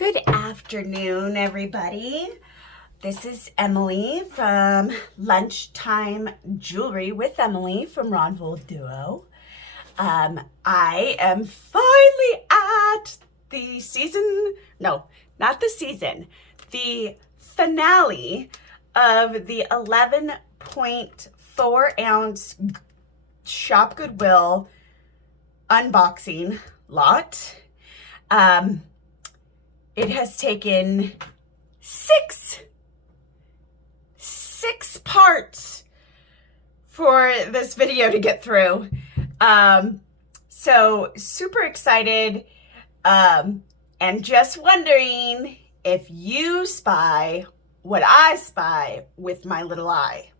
Good afternoon, everybody. This is Emily from Lunchtime Jewelry with Emily from Ronville Duo. I am finally at the the finale of the 11.4 ounce Shop Goodwill unboxing lot. It has taken six parts for this video to get through. So super excited, and just wondering if you spy what I spy with my little eye.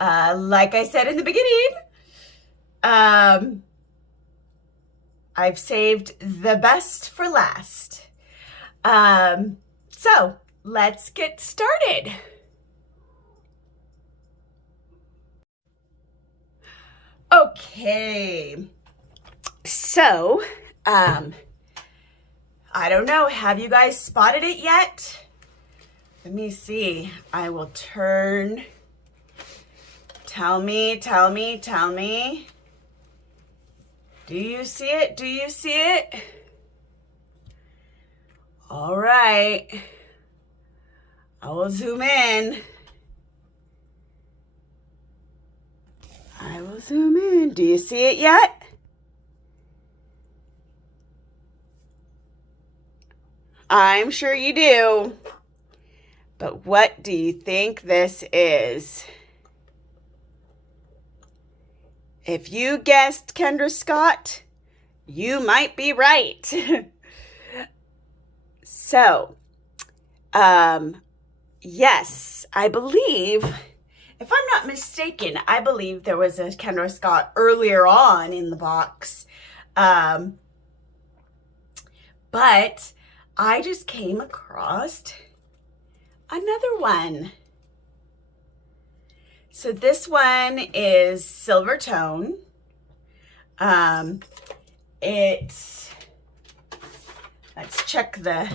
Like I said in the beginning, I've saved the best for last. So let's get started. Okay, so, I don't know, have you guys spotted it yet? Let me see, I will turn, tell me. Do you see it? Do you see it? All right, I will zoom in. Do you see it yet? I'm sure you do. But what do you think this is? If you guessed Kendra Scott, you might be right. So, yes, I believe, if I'm not mistaken, I believe there was a Kendra Scott earlier on in the box. But I just came across another one. So this one is silver tone. Let's check the,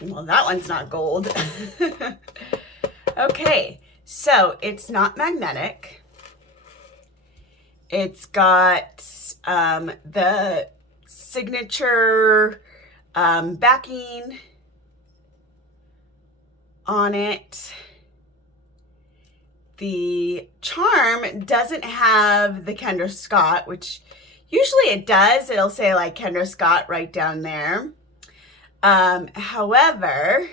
well, that one's not gold. Okay, so it's not magnetic. It's got the signature backing on it. The charm doesn't have the Kendra Scott, which usually it does. It'll say like Kendra Scott right down there. However,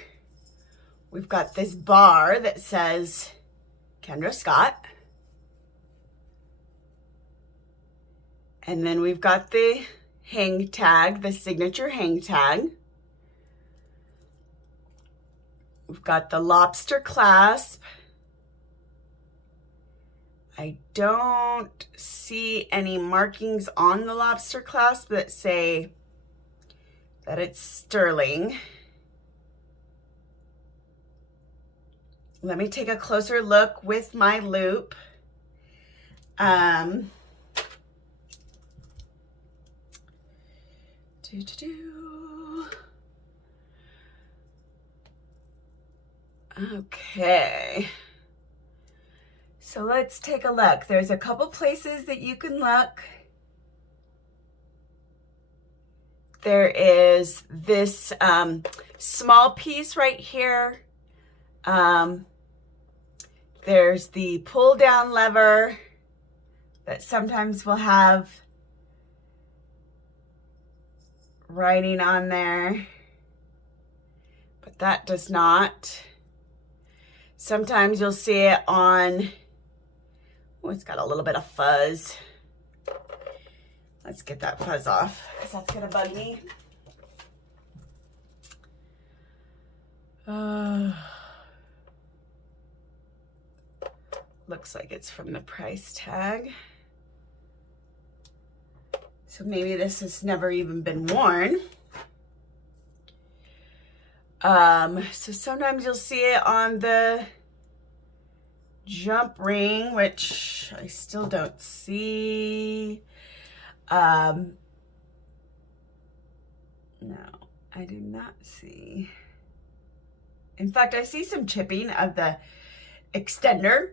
we've got this bar that says Kendra Scott. And then we've got the hang tag, the signature hang tag. We've got the lobster clasp. I don't see any markings on the lobster clasp that say that it's sterling. Let me take a closer look with my loop. Okay. So let's take a look. There's a couple places that you can look. There is this small piece right here. There's the pull down lever that sometimes will have writing on there, but that does not. Sometimes you'll see it on, oh, it's got a little bit of fuzz. Let's get that fuzz off because that's gonna bug me. Looks like it's from the price tag. So maybe this has never even been worn. So sometimes you'll see it on the jump ring, which I still don't see. No, I do not see. In fact, I see some chipping of the extender.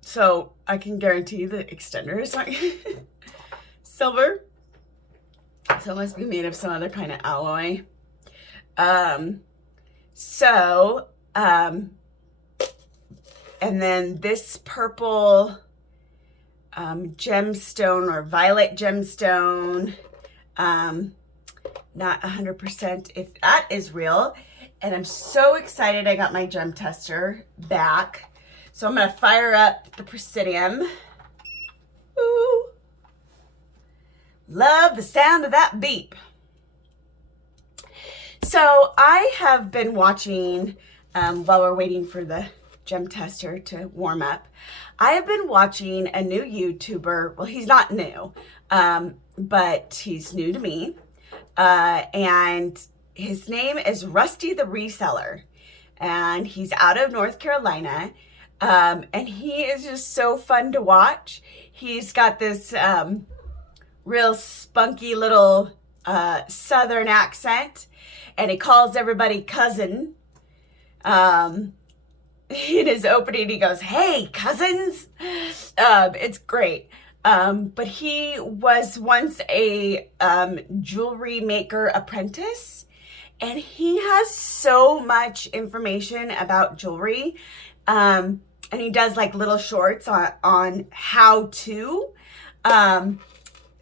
So I can guarantee the extender is not silver. So it must be made of some other kind of alloy. And then this purple gemstone or violet gemstone, not 100% if that is real. And I'm so excited I got my gem tester back. So I'm gonna fire up the Presidium. Ooh. Love the sound of that beep. So I have been watching, while we're waiting for the gem tester to warm up, I have been watching a new YouTuber. Well, he's not new, but he's new to me. And his name is Rusty the Reseller. And he's out of North Carolina. And he is just so fun to watch. He's got this real spunky little Southern accent. And he calls everybody cousin. In his opening, he goes, "Hey, cousins." It's great. But he was once a jewelry maker apprentice. And he has so much information about jewelry. And he does like little shorts on how to,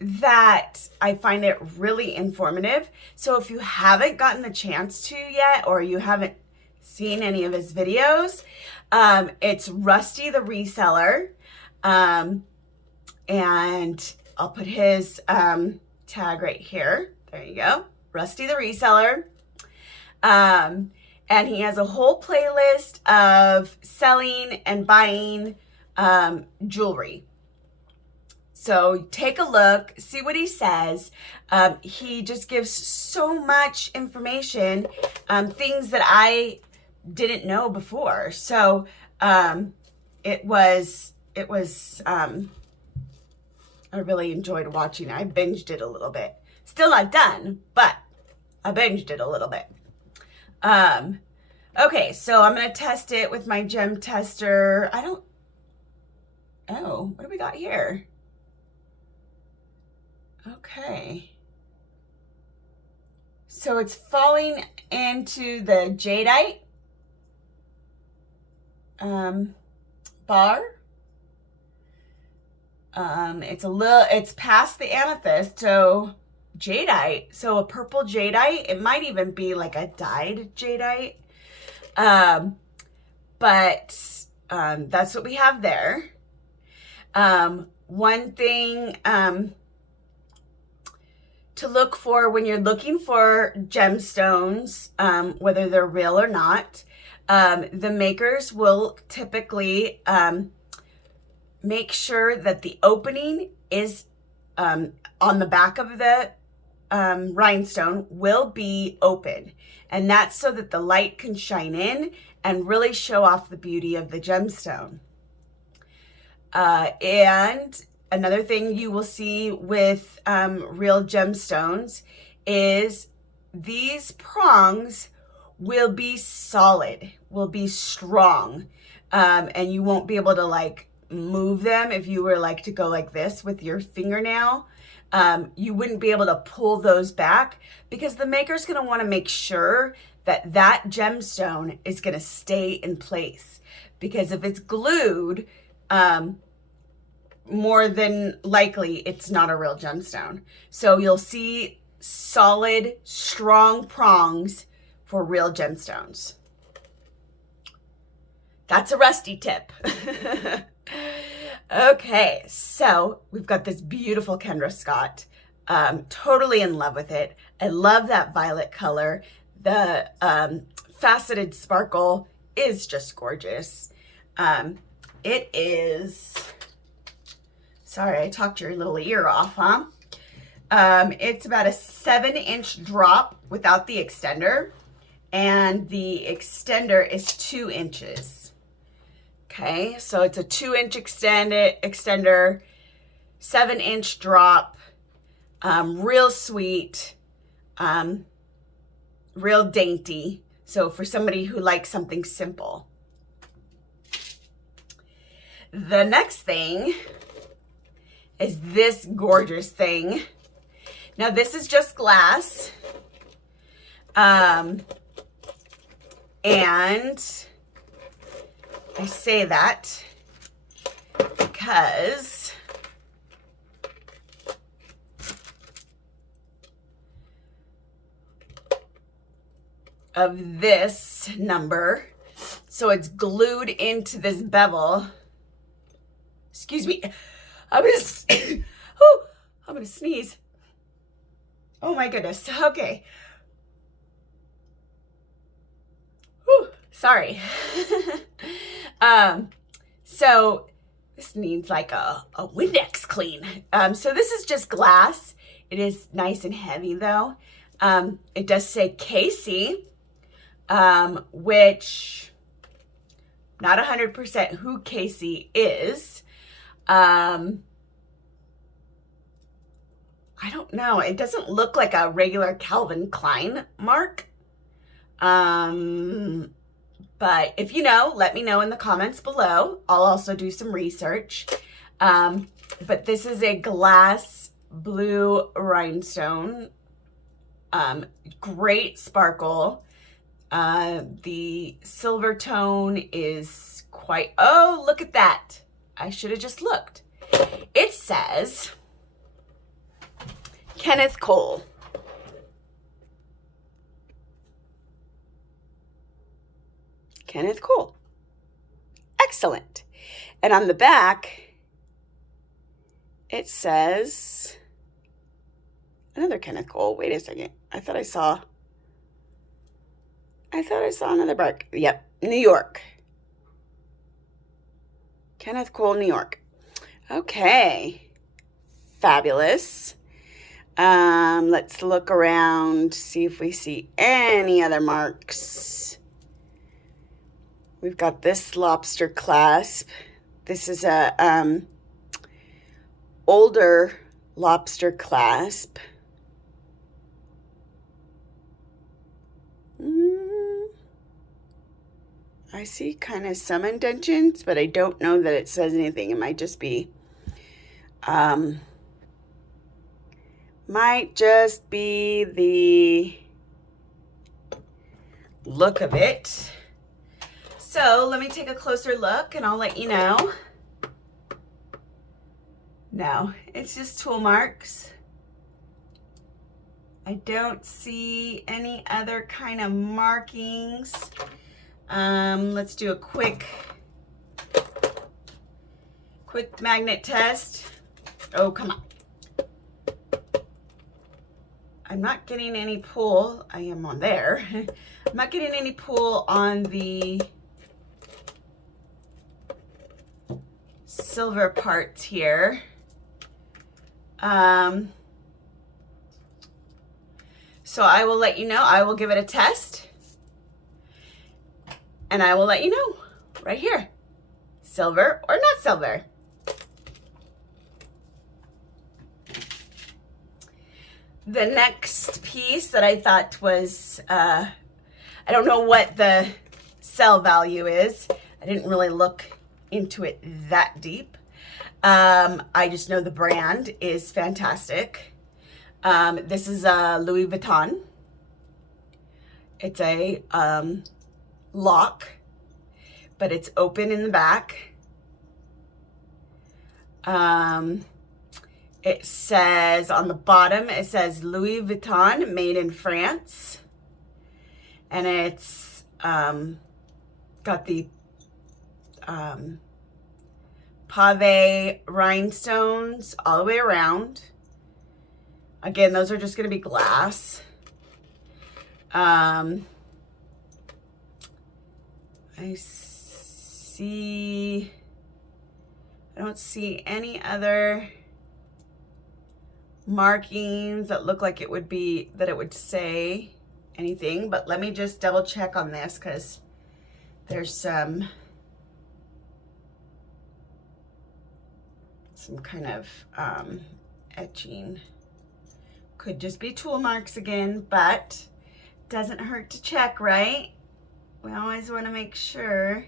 that I find it really informative. So if you haven't gotten the chance to yet, or you haven't seen any of his videos, it's Rusty the Reseller. And I'll put his tag right here. There you go. Rusty the Reseller. And he has a whole playlist of selling and buying jewelry. So take a look, see what he says. He just gives so much information, things that I didn't know before. So I really enjoyed watching it. I binged it a little bit. Still not done, but I binged it a little bit. Okay, so I'm going to test it with my gem tester. Oh, what do we got here? Okay. So it's falling into the jadeite bar. It's past the amethyst, so jadeite. So a purple jadeite. It might even be like a dyed jadeite. But that's what we have there. One thing to look for when you're looking for gemstones, whether they're real or not, the makers will typically make sure that the opening is on the back of the rhinestone will be open. And that's so that the light can shine in and really show off the beauty of the gemstone. And another thing you will see with real gemstones is these prongs will be solid, will be strong, and you won't be able to like move them. If you were like to go like this with your fingernail, you wouldn't be able to pull those back, because the maker's going to want to make sure that that gemstone is going to stay in place. Because if it's glued, more than likely it's not a real gemstone. So you'll see solid, strong prongs for real gemstones. That's a Rusty tip. Okay, so we've got this beautiful Kendra Scott. Totally in love with it. I love that violet color. The faceted sparkle is just gorgeous. It is, sorry, I talked your little ear off, huh? It's about a 7-inch drop without the extender, and the extender is 2 inches. Okay, so it's a 2-inch extender, 7-inch drop, real sweet. real dainty. So for somebody who likes something simple. The next thing is this gorgeous thing. Now this is just glass. And I say that because of this number. So it's glued into this bevel. Excuse me. I'm gonna sneeze. Oh my goodness. Okay. Whew, sorry. So this needs like a Windex clean. So this is just glass. It is nice and heavy though. It does say Casey, which not 100% who Casey is. I don't know. It doesn't look like a regular Calvin Klein mark. But if you know, let me know in the comments below. I'll also do some research. But this is a glass blue rhinestone. Great sparkle. The silver tone is quite, oh, look at that. I should have just looked. It says Kenneth Cole. Kenneth Cole. Excellent. And on the back, it says another Kenneth Cole. Wait a second. I thought I saw another bark. Yep, New York. Kenneth Cole, New York. Okay. Fabulous. Let's look around, see if we see any other marks. We've got this lobster clasp. This is a older lobster clasp. I see kind of some indentions, but I don't know that it says anything. It might just be, the look of it. So let me take a closer look and I'll let you know. No, it's just tool marks. I don't see any other kind of markings. Let's do a quick magnet test. Oh, come on. I'm not getting any pull. I am on there. I'm not getting any pull on the silver parts here. So I will let you know. I will give it a test. And I will let you know right here. Silver or not silver. The next piece that I thought was, I don't know what the sell value is. I didn't really look into it that deep. I just know the brand is fantastic. This is a Louis Vuitton. It's a lock, but it's open in the back. It says on the bottom, it says Louis Vuitton, made in France. And it's got the pave rhinestones all the way around. Again, those are just going to be glass. I don't see any other markings that look like it would be, that it would say anything, but let me just double check on this because there's some kind of etching Could just be tool marks again, but doesn't hurt to check, right? We always want to make sure,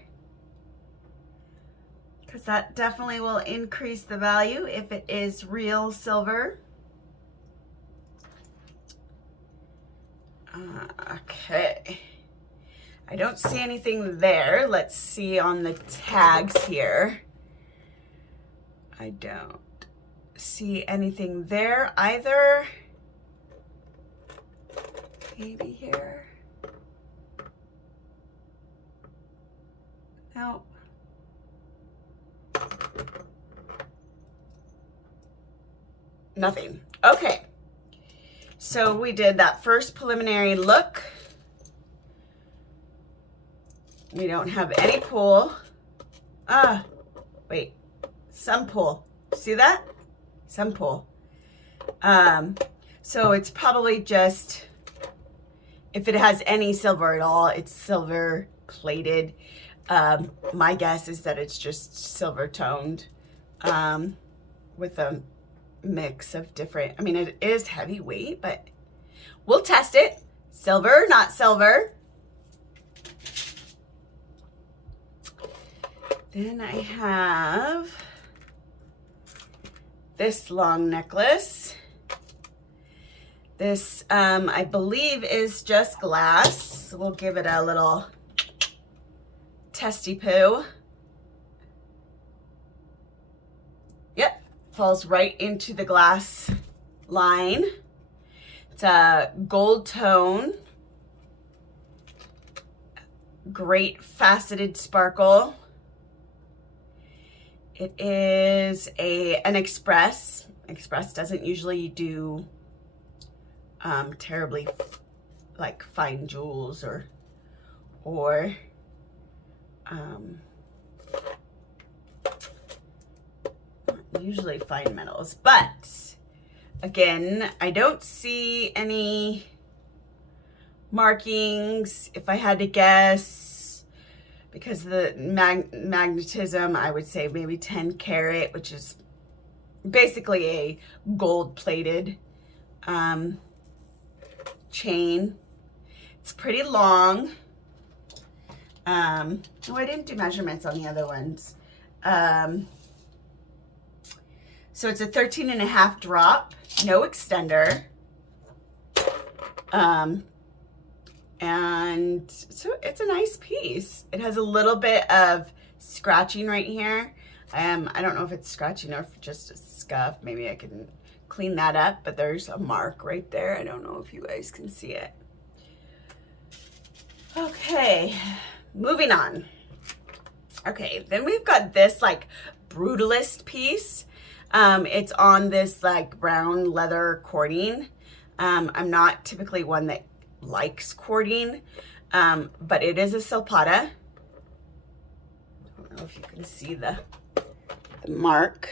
because that definitely will increase the value if it is real silver. Okay. I don't see anything there. Let's see on the tags here. I don't see anything there either. Maybe here. No. Nothing. Okay. So we did that first preliminary look. We don't have any pull. Wait, some pull. See that? Some pull. So it's probably just, if it has any silver at all, it's silver plated. My guess is that it's just silver toned with a mix of different, I mean, it is heavyweight, but we'll test it. Silver, not silver. Then I have this long necklace. This, I believe, is just glass. We'll give it a little testy poo. Yep, falls right into the glass line. It's a gold tone. Great faceted sparkle. It is an express. Express doesn't usually do terribly like fine jewels or usually fine metals, but again, I don't see any markings. If I had to guess, because of the magnetism, I would say maybe 10 karat, which is basically a gold plated chain. It's pretty long. Oh, I didn't do measurements on the other ones. So it's a 13.5 drop, no extender. And so it's a nice piece. It has a little bit of scratching right here. I don't know if it's scratching or if just a scuff. Maybe I can clean that up, but there's a mark right there. I don't know if you guys can see it. Okay, moving on. Okay, then we've got this like brutalist piece. It's on this like brown leather cording. I'm not typically one that likes cording, but it is a silpata. I don't know if you can see the mark,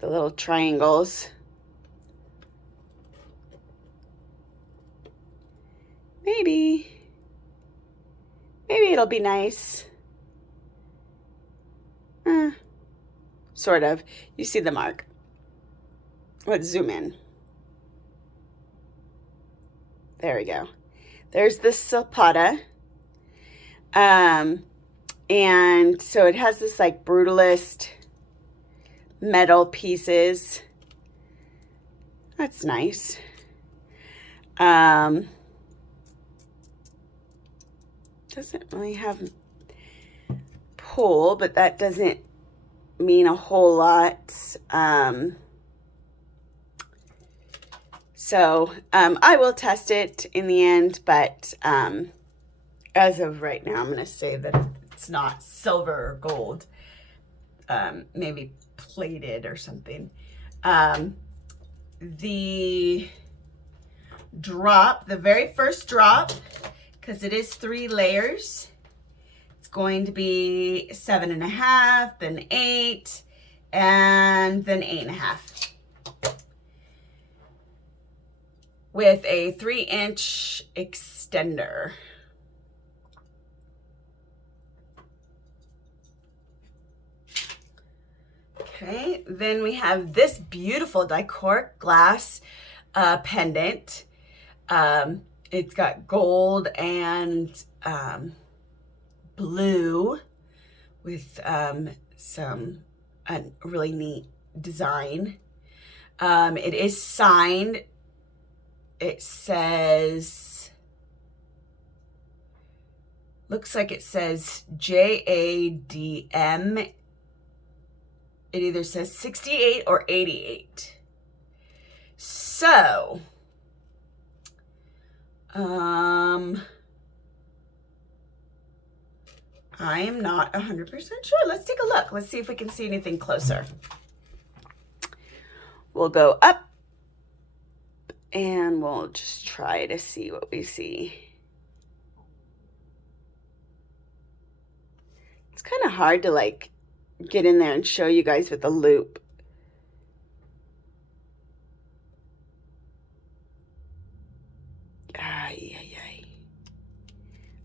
the little triangles. Maybe it'll be nice. Sort of. You see the mark. Let's zoom in. There we go. There's the silpata. And so it has this like brutalist metal pieces. That's nice. Doesn't really have pull, but that doesn't mean a whole lot. So I will test it in the end, but as of right now, I'm going to say that it's not silver or gold, maybe plated or something. The drop, the very first drop, because it is 3 layers, it's going to be 7.5, then 8, and then 8.5. With a 3-inch extender. Okay, then we have this beautiful Dicoric glass pendant. It's got gold and blue with some really neat design. It is signed. It says, looks like it says JADM. It either says 68 or 88. So, I am not 100% sure. Let's take a look. Let's see if we can see anything closer. We'll go up and we'll just try to see what we see. It's kind of hard to like get in there and show you guys with a loop.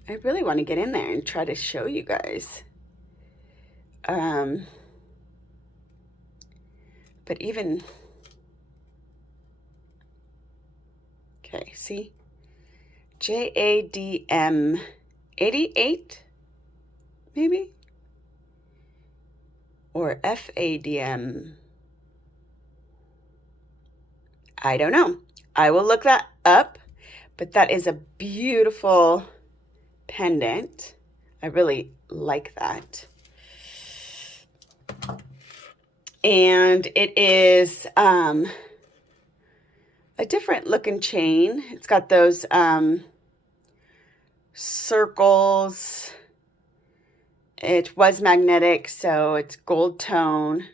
I really want to get in there and try to show you guys. But even, okay, see? JADM 88, maybe? Or FADM. I don't know. I will look that up, but that is a beautiful pendant. I really like that. And it is a different looking chain. It's got those circles. It was magnetic, so it's gold tone.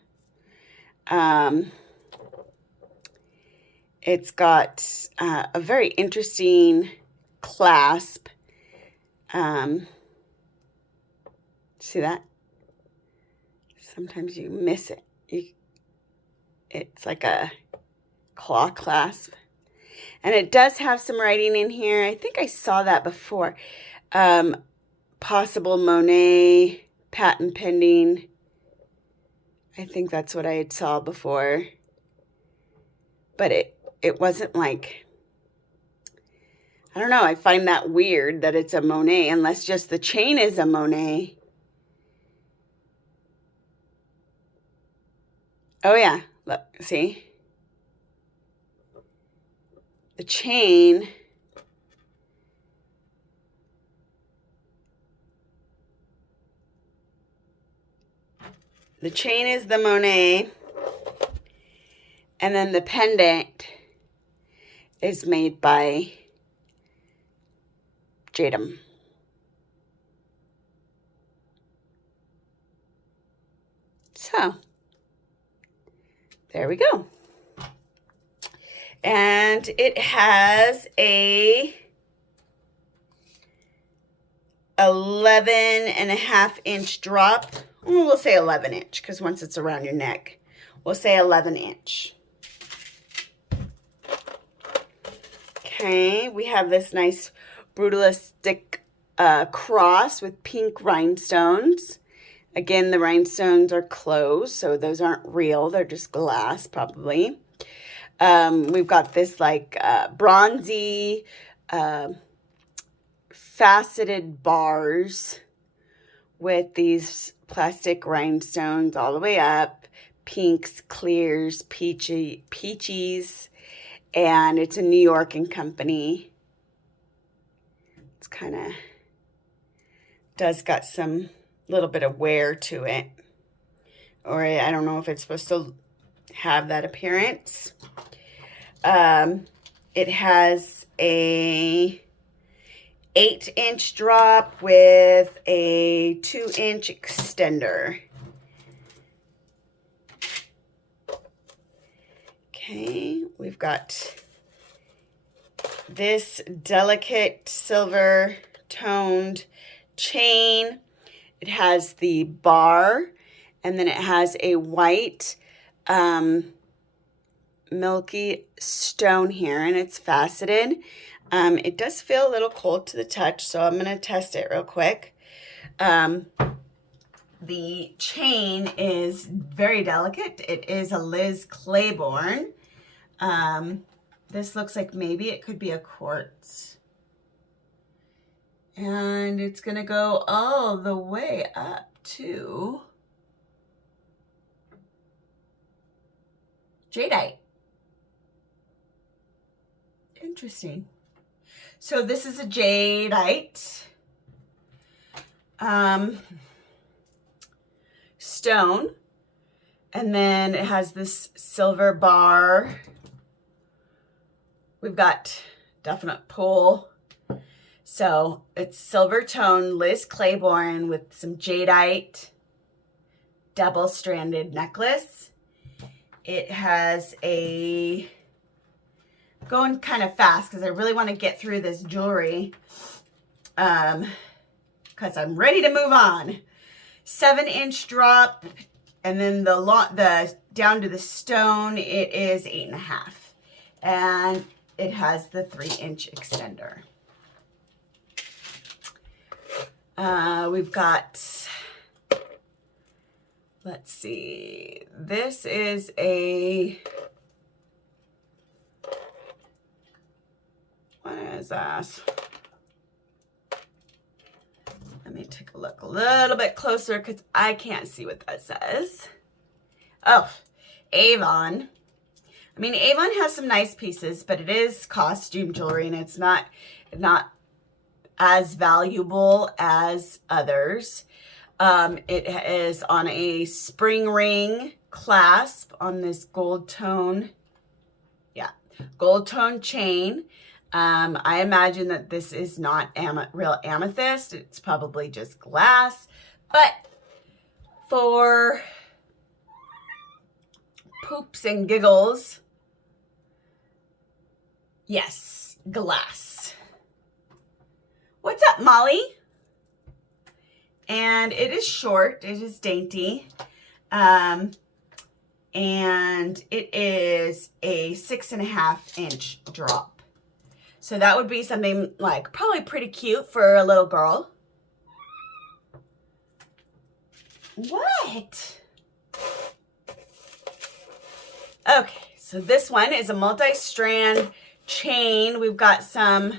It's got a very interesting clasp. See that? Sometimes you miss it. It's like a claw clasp. And it does have some writing in here. I think I saw that before. Possible Monet, patent pending. I think that's what I had saw before. But it wasn't like, I don't know, I find that weird that it's a Monet, unless just the chain is a Monet. Oh yeah, look, see? The chain is the Monet, and then the pendant is made by JADM. So, there we go. And it has a 11.5-inch drop. We'll say 11-inch because once it's around your neck, we'll say 11-inch. Okay, we have this nice brutalistic cross with pink rhinestones. Again, the rhinestones are closed, so those aren't real. They're just glass, probably. We've got this like bronzy faceted bars with these plastic rhinestones all the way up. Pinks, clears, peaches. And it's a New York and Company. It's kind of, does got some little bit of wear to it. Or I don't know if it's supposed to have that appearance. It has a 8-inch drop with a 2-inch extender. Okay, we've got this delicate silver toned chain. It has the bar, and then it has a white milky stone here, and it's faceted. It does feel a little cold to the touch, so I'm going to test it real quick. The chain is very delicate. It is a Liz Claiborne. This looks like maybe it could be a quartz. And it's gonna go all the way up to jadeite. Interesting. So this is a jadeite stone, and then it has this silver bar. We've got definite pull. So it's silver tone Liz Claiborne with some jadeite double-stranded necklace. It has a, going kind of fast because I really want to get through this jewelry because I'm ready to move on. 7-inch drop, and then the down to the stone, it is 8.5, and it has the 3-inch extender. We've got, let's see, this is a, what is that? Let me take a look a little bit closer because I can't see what that says. Oh, Avon. I mean, Avon has some nice pieces, but it is costume jewelry, and it's not as valuable as others. It is on a spring ring clasp on this gold tone, gold tone chain. I imagine that this is not real amethyst. It's probably just glass, but for poops and giggles, yes, glass. What's up, Molly? And it is short, it is dainty, and it is a 6.5-inch drop. So that would be something like probably pretty cute for a little girl. What? Okay, so this one is a multi-strand chain. We've got some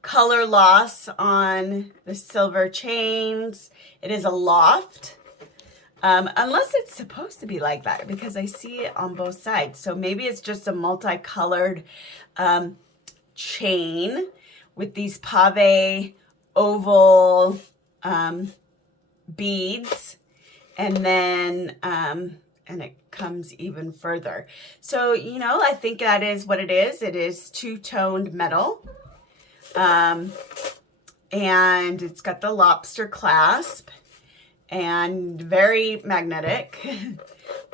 color loss on the silver chains. It is a loft, unless it's supposed to be like that because I see it on both sides. So maybe it's just a multicolored chain with these pave oval beads, and then and it comes even further. So, you know, I think that is what it is. It is two-toned metal. And it's got the lobster clasp and very magnetic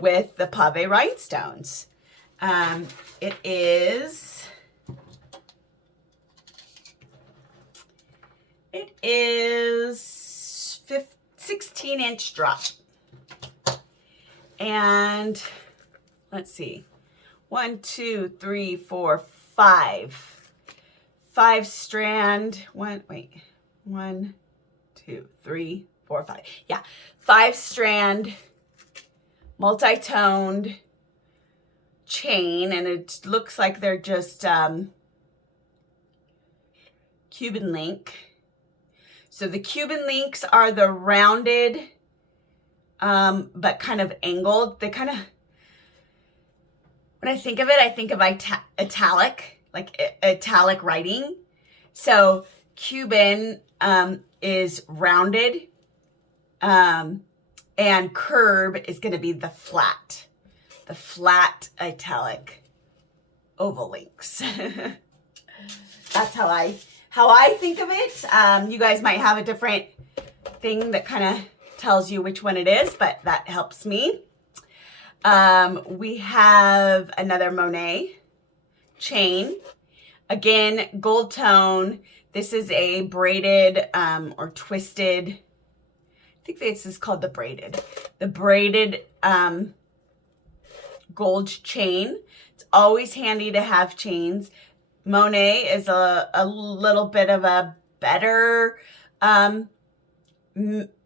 with the pave rhinestones. It is 16-inch drop. And let's see, 1, 2, 3, 4, 5. 5-strand, 1, 2, 3, 4, 5. Yeah, 5-strand, multi-toned chain, and it looks like they're just Cuban link. So the Cuban links are the rounded, but kind of angled. They kind of, when I think of it, I think of italic. Like italic writing. So Cuban is rounded, and curb is going to be the flat italic oval links. That's how I think of it. You guys might have a different thing that kind of tells you which one it is, but that helps me. We have another Monet chain, again gold tone. This is a braided or twisted, I think this is called the braided gold chain. It's always handy to have chains. Monet is a little bit of a better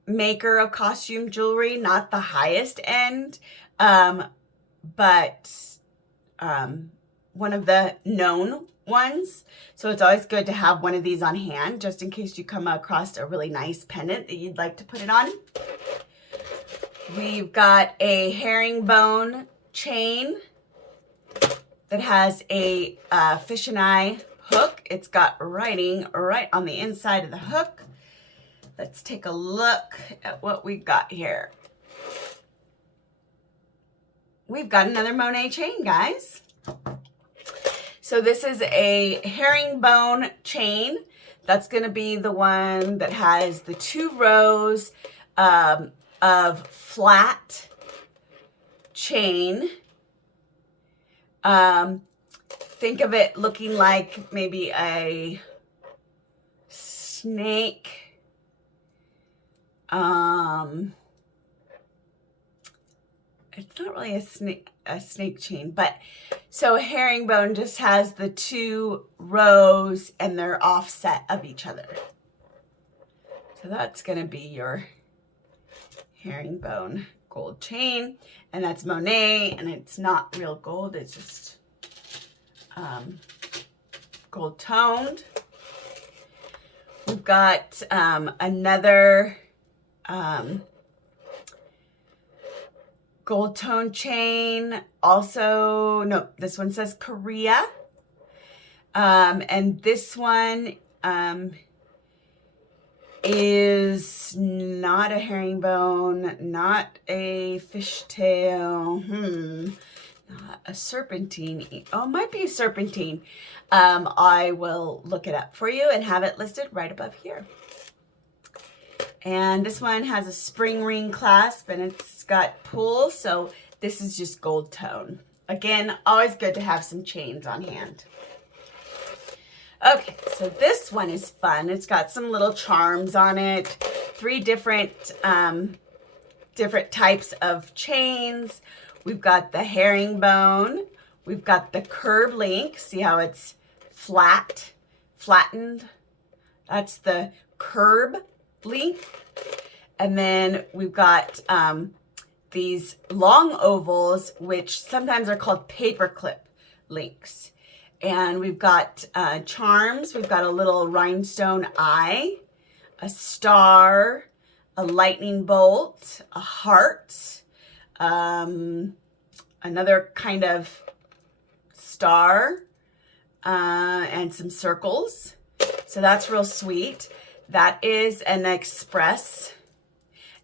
maker of costume jewelry, not the highest end, but one of the known ones. So it's always good to have one of these on hand just in case you come across a really nice pendant that you'd like to put it on. We've got a herringbone chain that has a fish and eye hook. It's got writing right on the inside of the hook. Let's take a look at what we've got here. We've got another Monet chain, guys. So this is a herringbone chain. That's going to be the one that has the 2 rows of flat chain. Think of it looking like maybe a snake. It's not really a snake chain, but so a herringbone just has the 2 rows and they're offset of each other. So that's going to be your herringbone gold chain, and that's Monet, and it's not real gold, it's just gold toned. We've got another gold tone chain. Also, no, this one says Korea. And this one is not a herringbone, not a fishtail, not a serpentine. Oh, might be a serpentine. I will look it up for you and have it listed right above here. And this one has a spring ring clasp and it's got pull, so this is just gold tone. Again, always good to have some chains on hand. Okay, so this one is fun. It's got some little charms on it. 3 different types of chains. We've got the herringbone. We've got the curb link. See how it's flattened? That's the curb link. And then we've got these long ovals, which sometimes are called paperclip links. And we've got charms. We've got a little rhinestone eye, a star, a lightning bolt, a heart, another kind of star, and some circles. So that's real sweet. That is an express,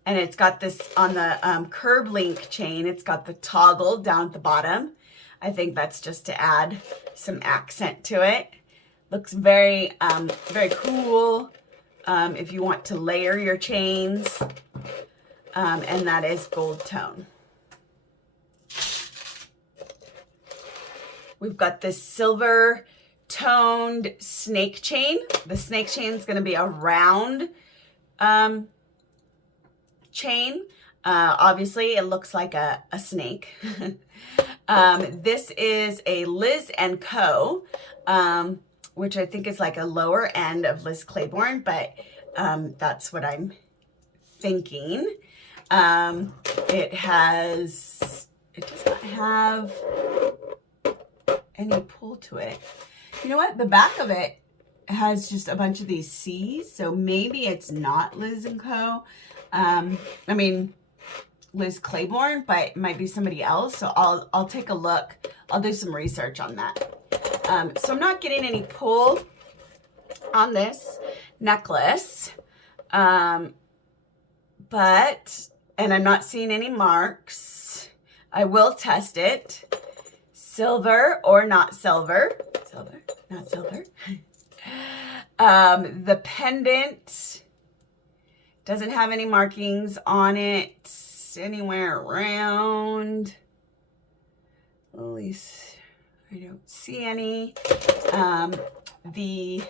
and it's got this on the curb link chain. It's got the toggle down at the bottom. I think that's just to add some accent to it. Looks very, very cool if you want to layer your chains, and that is gold tone. We've got this silver toned snake chain. The snake chain is going to be a round chain. Obviously, it looks like a snake. This is a Liz & Co., which I think is like a lower end of Liz Claiborne, but that's what I'm thinking. It does not have any pull to it. You know what? The back of it has just a bunch of these C's, so maybe it's not Liz & Co. I mean, Liz Claiborne, but it might be somebody else. So I'll take a look. I'll do some research on that. So I'm not getting any pull on this necklace, and I'm not seeing any marks. I will test it. Silver or not silver. Silver, not silver. The pendant doesn't have any markings on it anywhere around. At least I don't see any. The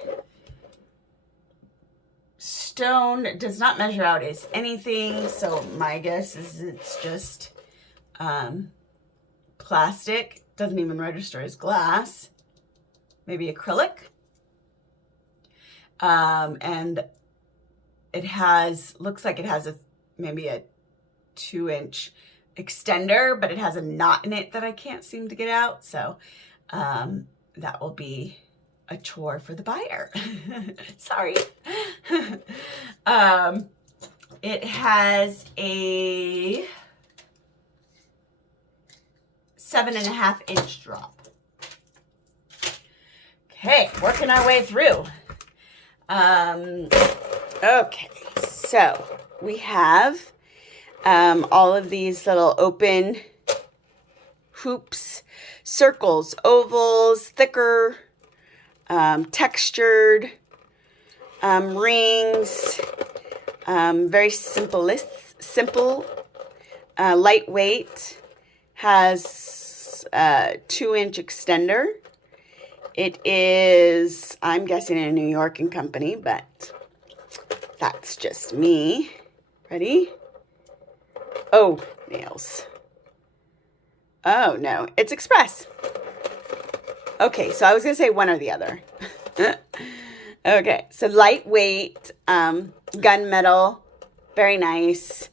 stone does not measure out as anything, so my guess is it's just plastic. Doesn't even register as glass. Maybe acrylic. And it has, looks like it has maybe a 2-inch extender, but it has a knot in it that I can't seem to get out. So that will be a chore for the buyer. Sorry. It has a 7.5-inch drop. Okay, working our way through. Okay, so we have all of these little open hoops, circles, ovals, thicker, textured, rings, very simple, lightweight, has a 2-inch extender. It is, I'm guessing, a New York & Company, but that's just me. Ready? Oh, nails. Oh, no, it's Express. Okay, so I was going to say one or the other. Okay, so lightweight, gunmetal, very nice.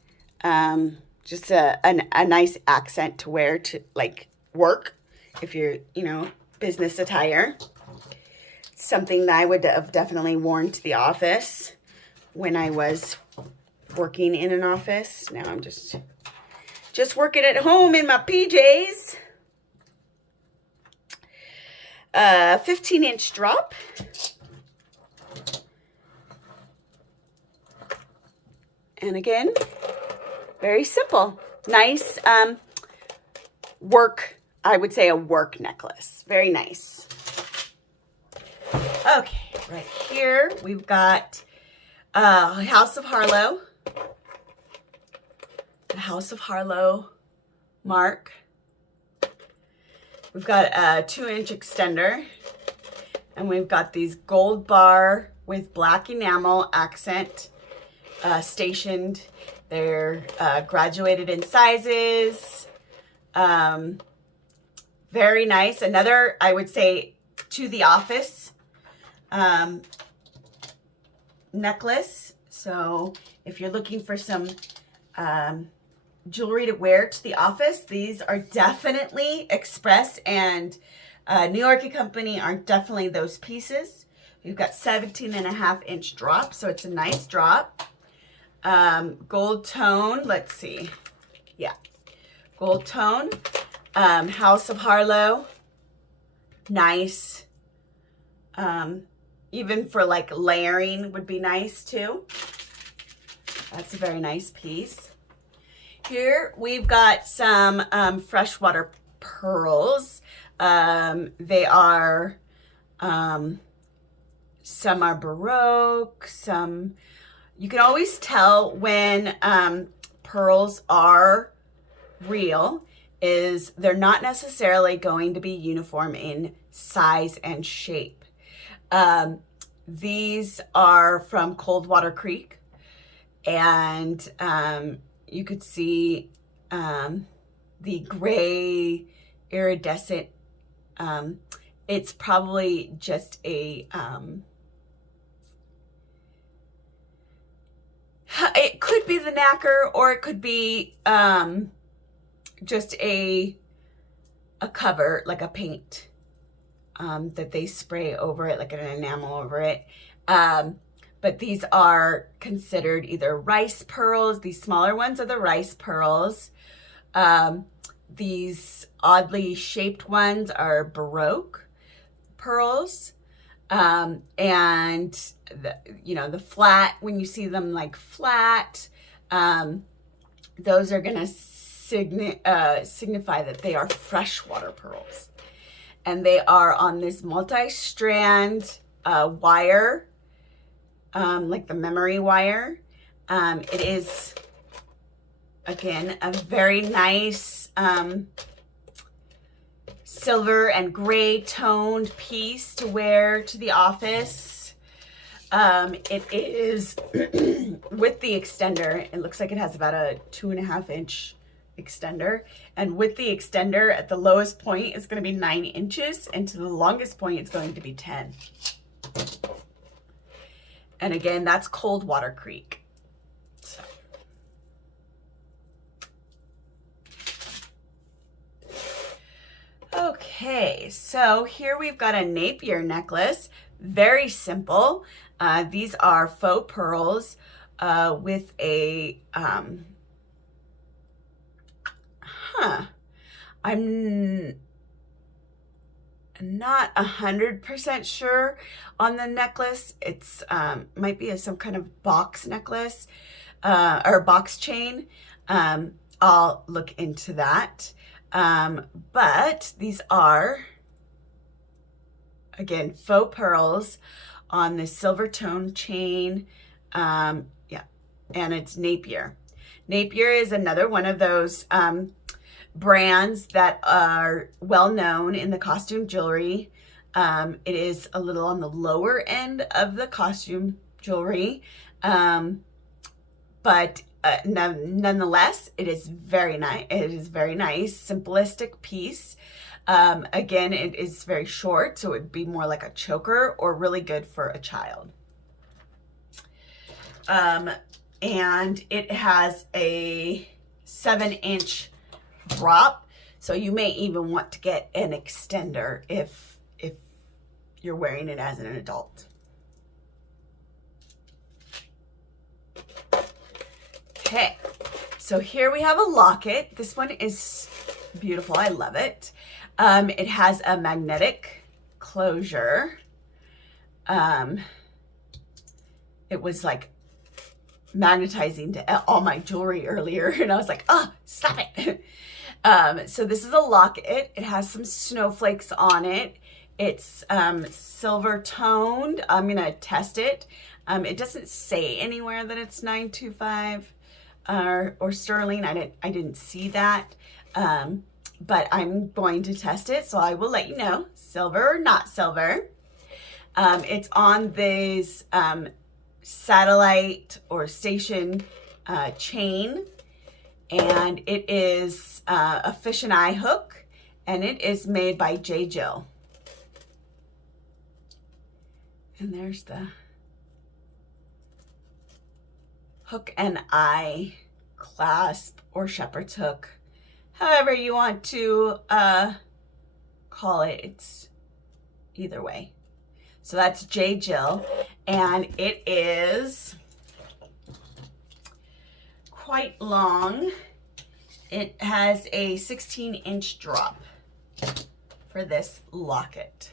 Just a nice accent to wear to, like, work if you're, business attire. Something that I would have definitely worn to the office when I was working in an office. Now I'm just working at home in my PJs. 15-inch drop. And again, very simple. Nice work, I would say a work necklace. Very nice. Okay, right here we've got House of Harlow. The House of Harlow mark. We've got a 2-inch extender. And we've got these gold bar with black enamel accent stationed. They're graduated in sizes. Very nice. Another, I would say, to the office necklace. So if you're looking for some jewelry to wear to the office, these are definitely Express and New York & Company are definitely those pieces. We've got 17.5-inch drop, so it's a nice drop. Gold tone, let's see. Yeah, gold tone. House of Harlow, nice. Even for like layering would be nice too. That's a very nice piece. Here we've got some freshwater pearls. They are, some are Baroque, some, you can always tell when pearls are real is they're not necessarily going to be uniform in size and shape. These are from Coldwater Creek, and you could see the gray iridescent. It's probably just a it could be the nacre, or it could be just a cover, like a paint that they spray over it, like an enamel over it. But these are considered either rice pearls. These smaller ones are the rice pearls. These oddly shaped ones are Baroque pearls. And the flat, when you see them like flat, those are going to signify that they are freshwater pearls. And they are on this multi-strand wire, like the memory wire. It is, again, a very nice silver and gray toned piece to wear to the office. It is with the extender. It looks like it has about a 2.5-inch extender, and with the extender at the lowest point is going to be 9 inches, and to the longest point it's going to be 10. And again, that's Coldwater Creek. So. Okay, so here we've got a Napier necklace. Very simple. These are faux pearls with a, I'm not 100% sure on the necklace. It's might be some kind of box necklace or box chain. I'll look into that. But these are, again, faux pearls on the silver tone chain. Yeah, and it's Napier. Napier is another one of those brands that are well known in the costume jewelry. It is a little on the lower end of the costume jewelry, but nonetheless, it is very nice. It is very nice, simplistic piece. Again, it is very short, so it would be more like a choker or really good for a child. And it has a 7-inch drop, so you may even want to get an extender if you're wearing it as an adult. Okay, so here we have a locket. This one is beautiful. I love it. It has a magnetic closure. It was like magnetizing to all my jewelry earlier, and I was like, oh, stop it. So this is a locket. It has some snowflakes on it. It's silver toned. I'm gonna test it. It doesn't say anywhere that it's 925 or sterling. I didn't see that, but I'm going to test it, so I will let you know, silver or not silver. It's on these satellite or station chain, and it is a fish and eye hook, and it is made by J. Jill. And there's the hook and eye clasp or shepherd's hook, however you want to call it. It's either way. So that's J. Jill, and it is quite long. It has a 16-inch drop for this locket.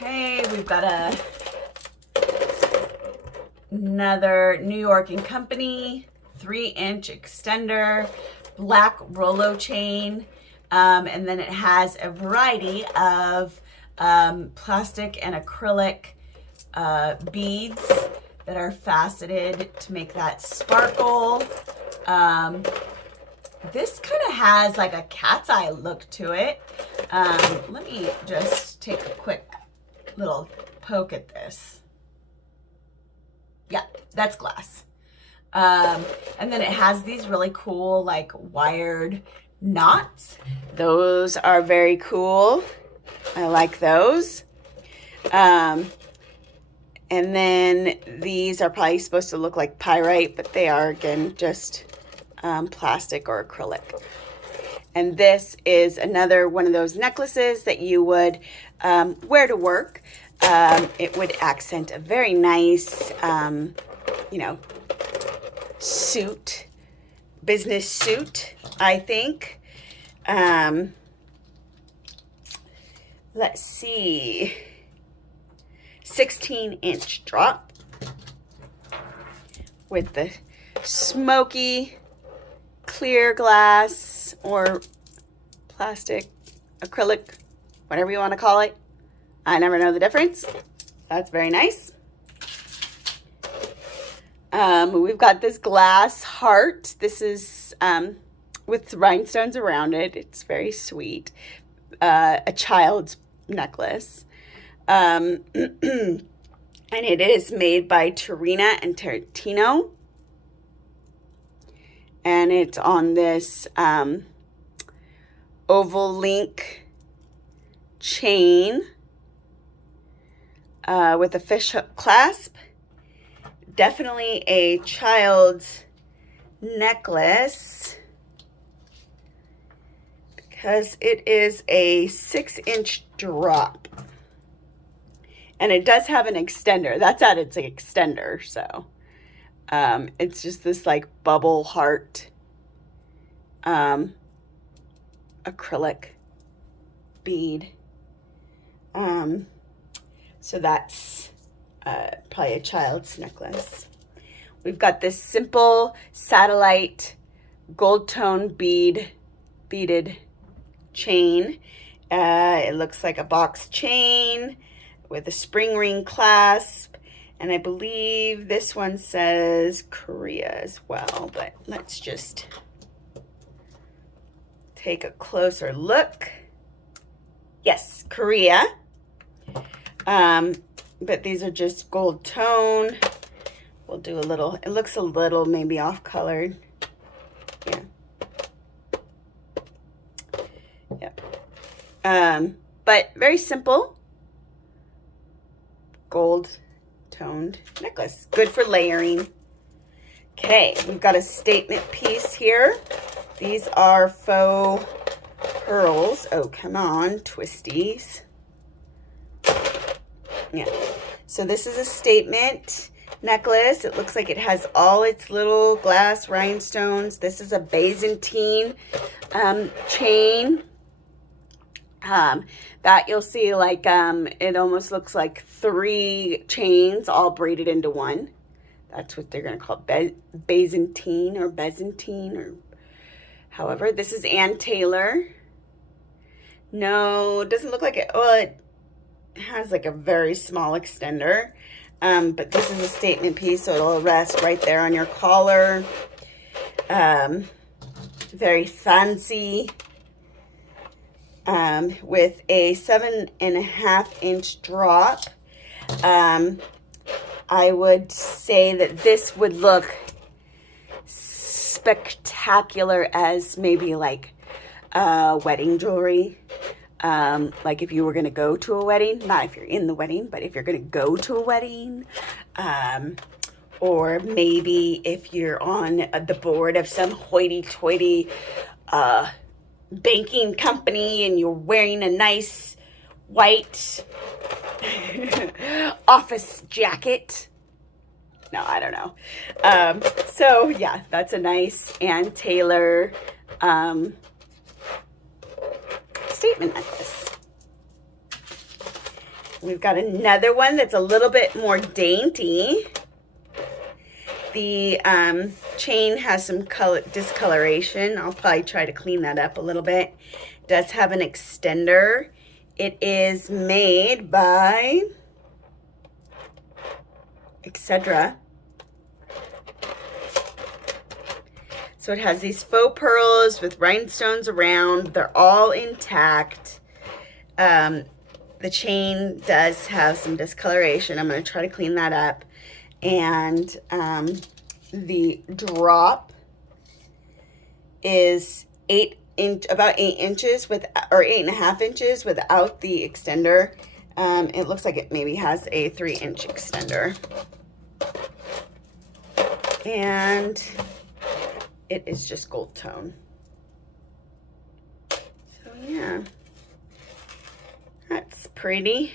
Okay, we've got another New York & Company 3-inch extender, black Rolo chain, and then it has a variety of plastic and acrylic beads that are faceted to make that sparkle. This kind of has like a cat's eye look to it. Let me just take a quick little poke at this. Yeah, that's glass. And then it has these really cool like wired knots. Those are very cool. I like those. And then these are probably supposed to look like pyrite, but they are, again, just plastic or acrylic. And this is another one of those necklaces that you would wear to work. It would accent a very nice, suit, business suit, I think. Let's see. 16-inch drop with the smoky clear glass or plastic, acrylic, whatever you want to call it. I never know the difference. That's very nice. We've got this glass heart. This is with rhinestones around it. It's very sweet. A child's necklace. And it is made by Tarina and Tarantino. And it's on this oval link chain with a fish hook clasp. Definitely a child's necklace because it is a 6-inch drop. And it does have an extender. That's at its extender, so it's just this like bubble heart acrylic bead. So that's probably a child's necklace. We've got this simple satellite gold tone beaded chain. It looks like a box chain with a spring ring clasp. And I believe this one says Korea as well, but let's just take a closer look. Yes, Korea. But these are just gold tone. We'll do a little, it looks a little maybe off colored. Yeah. Yep. But very simple. Gold toned necklace. Good for layering. Okay, we've got a statement piece here. These are faux pearls. Oh, come on, twisties. Yeah. So this is a statement necklace. It looks like it has all its little glass rhinestones. This is a Byzantine chain. That you'll see like it almost looks like 3 chains all braided into one. That's what they're going to call it, Byzantine or however. This is Ann Taylor. No, it doesn't look like it. Well, it has like a very small extender. But this is a statement piece, so it'll rest right there on your collar. Very fancy. With a 7.5-inch drop. I would say that this would look spectacular as maybe like wedding jewelry. Like if you were going to go to a wedding, not if you're in the wedding, but if you're going to go to a wedding, or maybe if you're on the board of some hoity-toity banking company and you're wearing a nice white office jacket. No, I don't know. So yeah, that's a nice Ann Taylor statement necklace. We've got another one that's a little bit more dainty. The chain has some discoloration. I'll probably try to clean that up a little bit. It does have an extender. It is made by etc. So it has these faux pearls with rhinestones around. They're all intact. The chain does have some discoloration. I'm going to try to clean that up. And the drop is about 8 inches with, or 8.5 inches without the extender. It looks like it maybe has a 3-inch extender. And it is just gold tone. So yeah, that's pretty.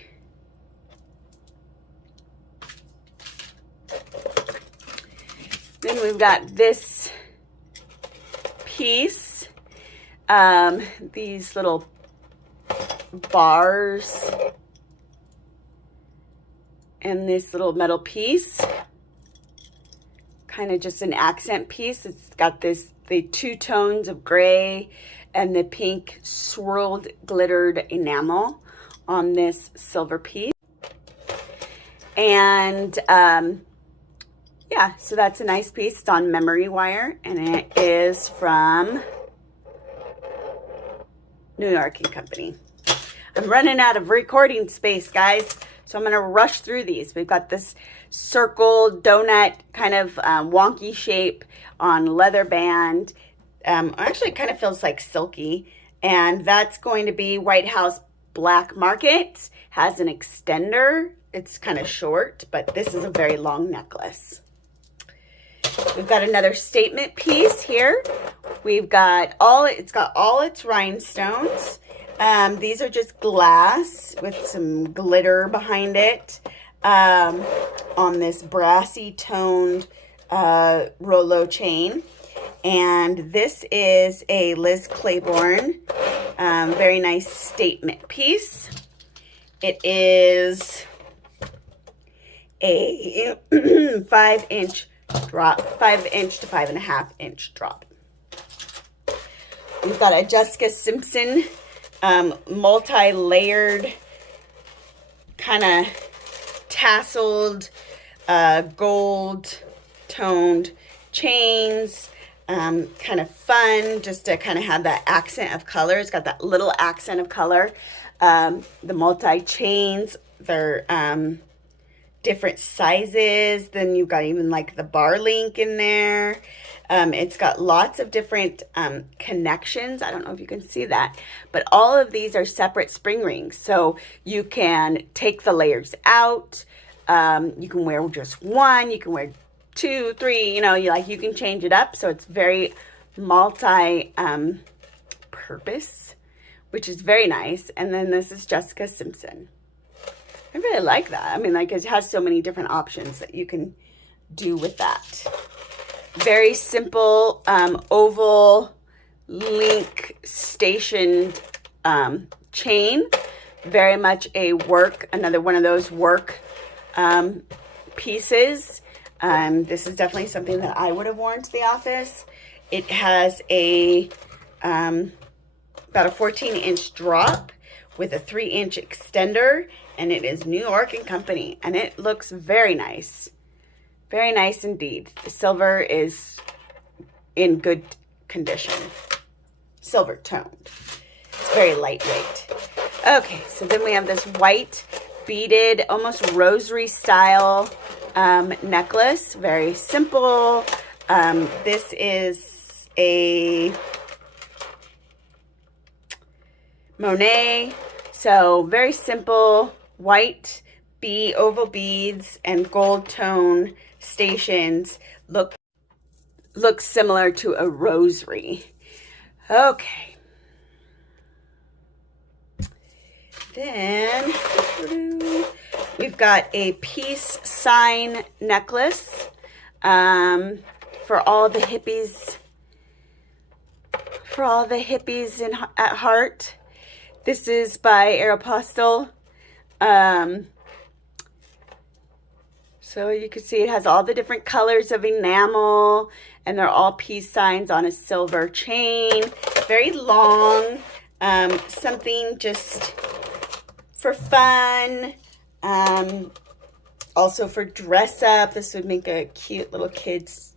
Then we've got this piece, these little bars, and this little metal piece, kind of just an accent piece. It's got the 2 tones of gray and the pink swirled glittered enamel on this silver piece. And yeah, so that's a nice piece. It's on memory wire, and it is from New York & Company. I'm running out of recording space, guys, so I'm going to rush through these. We've got this circle donut kind of wonky shape on leather band. Actually, it kind of feels like silky, and that's going to be White House black market, has an extender. It's kind of short, but this is a very long necklace. We've got another statement piece here. We've got it's got all its rhinestones. These are just glass with some glitter behind it on this brassy toned Rollo chain. And this is a Liz Claiborne, very nice statement piece. It is a 5-inch drop, 5-inch to 5.5-inch drop. We've got a Jessica Simpson multi-layered, kind of tasseled, gold toned chains. Kind of fun just to kind of have that accent of color. It's got that little accent of color. The multi chains, they're different sizes. Then you've got even like the bar link in there. It's got lots of different connections. I don't know if you can see that, but all of these are separate spring rings. So you can take the layers out. You can wear just one. You can wear 2, 3, you can change it up. So it's very multi purpose, which is very nice. And then this is Jessica Simpson. I really like that. I mean, like, it has so many different options that you can do with that. Very simple oval link stationed chain. Very much another one of those work pieces. This is definitely something that I would have worn to the office. It has about a 14-inch drop with a 3-inch extender, and it is New York & Company, and it looks very nice. Very nice indeed. The silver is in good condition. Silver toned. It's very lightweight. Okay, so then we have this white beaded, almost rosary style necklace. Very simple. This is a Monet. So very simple, white oval beads and gold tone stations. Look similar to a rosary. Okay. Then we've got a peace sign necklace for all the hippies. For all the hippies at heart. This is by Aeropostale. So you can see it has all the different colors of enamel, and they're all peace signs on a silver chain. Very long. Something just for fun. Also for dress up. This would make a cute little kid's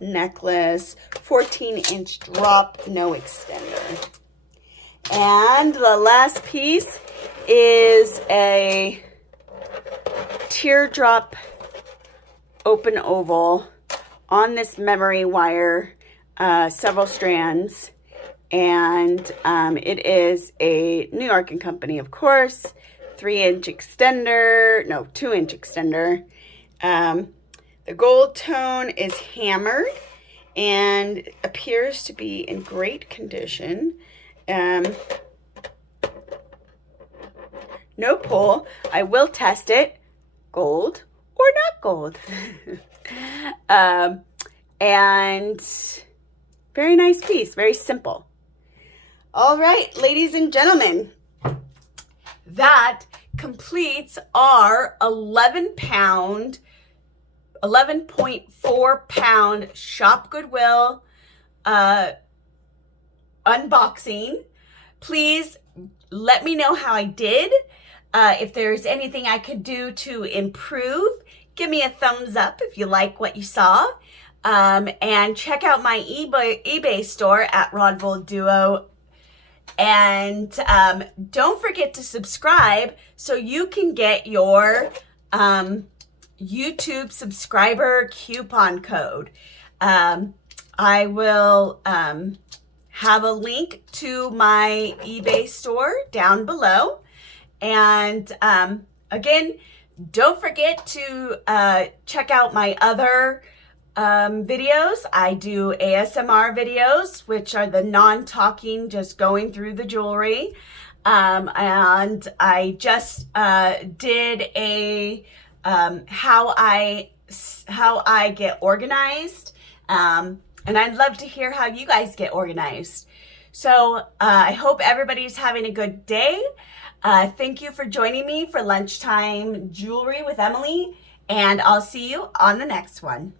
necklace. 14-inch drop, no extender. And the last piece is a teardrop open oval on this memory wire, several strands. And it is a New York & Company, of course, 2-inch extender. The gold tone is hammered and appears to be in great condition. No pull. I will test it. Gold or not gold. And very nice piece. Very simple. All right, ladies and gentlemen, that completes our 11.4 pound Shop Goodwill unboxing. Please let me know how I did. If there's anything I could do to improve, give me a thumbs up if you like what you saw. And check out my eBay store at Rodville Duo. And don't forget to subscribe so you can get your YouTube subscriber coupon code. I will have a link to my eBay store down below. And again, don't forget to check out my other videos. I do ASMR videos, which are the non-talking, just going through the jewelry. And I just did a how I get organized. And I'd love to hear how you guys get organized. So I hope everybody's having a good day. Thank you for joining me for Lunchtime Jewelry with Emily, and I'll see you on the next one.